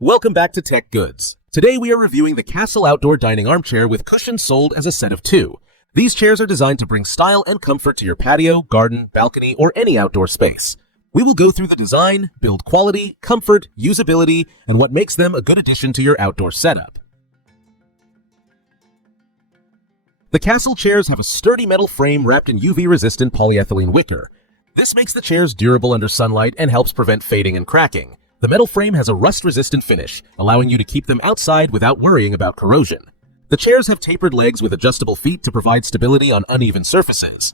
Welcome back to Tech Goods. Today we are reviewing the Cassil Outdoor Dining Armchair with cushions sold as a set of 2. These chairs are designed to bring style and comfort to your patio, garden, balcony, or any outdoor space. We will go through the design, build quality, comfort, usability, and what makes them a good addition to your outdoor setup. The Cassil chairs have a sturdy metal frame wrapped in UV-resistant polyethylene wicker. This makes the chairs durable under sunlight and helps prevent fading and cracking. The metal frame has a rust-resistant finish, allowing you to keep them outside without worrying about corrosion. The chairs have tapered legs with adjustable feet to provide stability on uneven surfaces.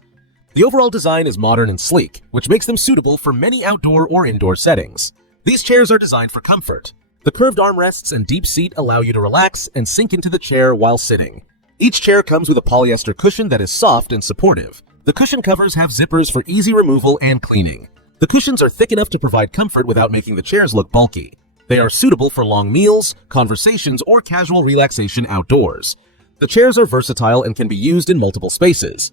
The overall design is modern and sleek, which makes them suitable for many outdoor or indoor settings. These chairs are designed for comfort. The curved armrests and deep seat allow you to relax and sink into the chair while sitting. Each chair comes with a polyester cushion that is soft and supportive. The cushion covers have zippers for easy removal and cleaning. The cushions are thick enough to provide comfort without making the chairs look bulky. They are suitable for long meals, conversations, or casual relaxation outdoors. The chairs are versatile and can be used in multiple spaces.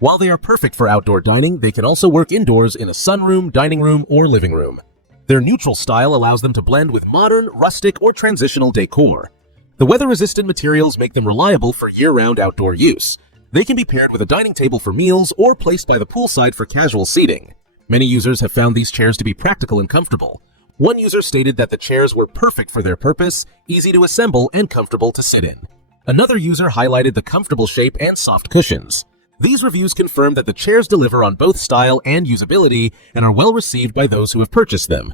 While they are perfect for outdoor dining, they can also work indoors in a sunroom, dining room, or living room. Their neutral style allows them to blend with modern, rustic, or transitional decor. The weather-resistant materials make them reliable for year-round outdoor use. They can be paired with a dining table for meals or placed by the poolside for casual seating. Many users have found these chairs to be practical and comfortable. One user stated that the chairs were perfect for their purpose, easy to assemble, and comfortable to sit in. Another user highlighted the comfortable shape and soft cushions. These reviews confirm that the chairs deliver on both style and usability and are well received by those who have purchased them.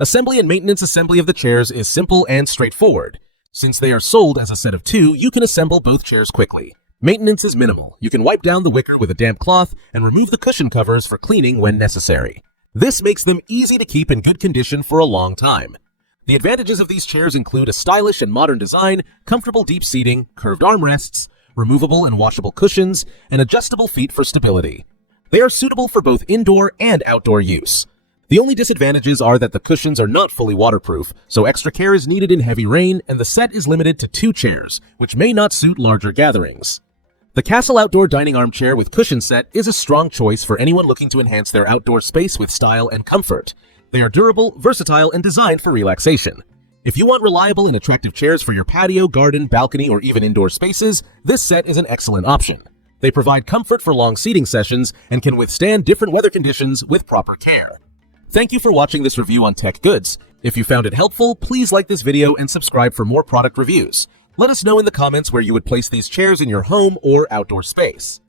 Assembly and maintenance of the chairs is simple and straightforward. Since they are sold as a set of 2, you can assemble both chairs quickly. Maintenance is minimal. You can wipe down the wicker with a damp cloth and remove the cushion covers for cleaning when necessary. This makes them easy to keep in good condition for a long time. The advantages of these chairs include a stylish and modern design, comfortable deep seating, curved armrests, removable and washable cushions, and adjustable feet for stability. They are suitable for both indoor and outdoor use. The only disadvantages are that the cushions are not fully waterproof, so extra care is needed in heavy rain, and the set is limited to 2 chairs, which may not suit larger gatherings. The Cassil Outdoor Dining Armchair with cushion set is a strong choice for anyone looking to enhance their outdoor space with style and comfort. They are durable, versatile, and designed for relaxation. If you want reliable and attractive chairs for your patio, garden, balcony, or even indoor spaces, this set is an excellent option. They provide comfort for long seating sessions and can withstand different weather conditions with proper care. Thank you for watching this review on Tech Goods. If you found it helpful, please like this video and subscribe for more product reviews. Let us know in the comments where you would place these chairs in your home or outdoor space.